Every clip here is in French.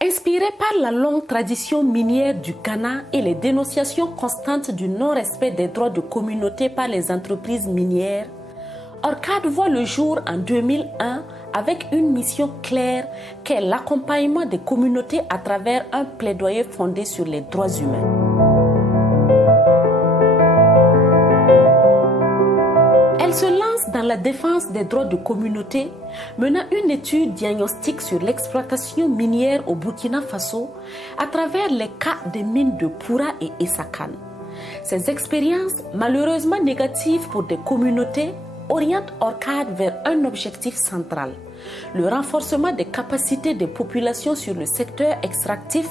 Inspirée par la longue tradition minière du Ghana et les dénonciations constantes du non-respect des droits de communauté par les entreprises minières, ORCAD voit le jour en 2001 avec une mission claire qu'est l'accompagnement des communautés à travers un plaidoyer fondé sur les droits humains. Elle se lance dans la défense des droits de communauté, menant une étude diagnostique sur l'exploitation minière au Burkina Faso à travers les cas des mines de Poura et Essakane. Ces expériences, malheureusement négatives pour des communautés, orientent ORCAD vers un objectif central, le renforcement des capacités des populations sur le secteur extractif,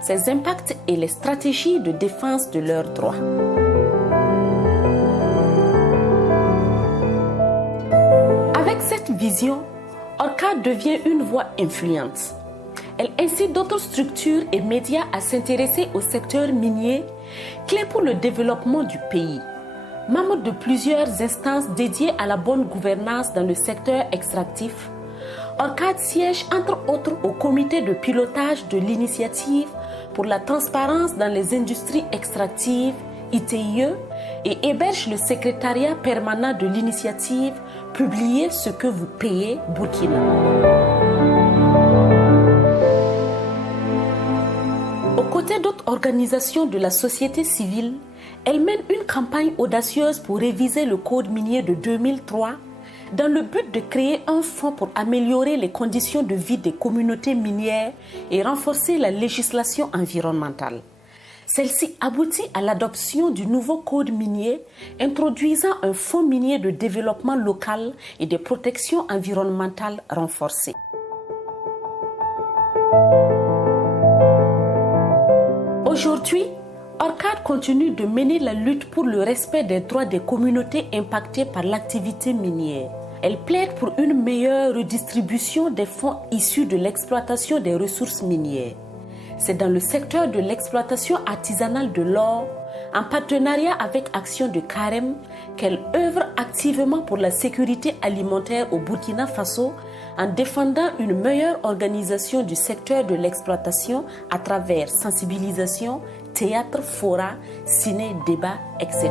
ses impacts et les stratégies de défense de leurs droits. Cette vision, ORCAD devient une voix influente. Elle incite d'autres structures et médias à s'intéresser au secteur minier, clé pour le développement du pays. Membre de plusieurs instances dédiées à la bonne gouvernance dans le secteur extractif, ORCAD siège entre autres au comité de pilotage de l'initiative pour la transparence dans les industries extractives, ITIE, et héberge le secrétariat permanent de l'initiative Publiez ce que vous payez Burkina. Aux côtés d'autres organisations de la société civile, elle mène une campagne audacieuse pour réviser le code minier de 2003 dans le but de créer un fonds pour améliorer les conditions de vie des communautés minières et renforcer la législation environnementale. Celle-ci aboutit à l'adoption du nouveau code minier, introduisant un fonds minier de développement local et des protections environnementales renforcées. Aujourd'hui, ORCAD continue de mener la lutte pour le respect des droits des communautés impactées par l'activité minière. Elle plaide pour une meilleure redistribution des fonds issus de l'exploitation des ressources minières. C'est dans le secteur de l'exploitation artisanale de l'or, en partenariat avec Action de Carême, qu'elle œuvre activement pour la sécurité alimentaire au Burkina Faso en défendant une meilleure organisation du secteur de l'exploitation à travers sensibilisation, théâtre, fora, ciné, débat, etc.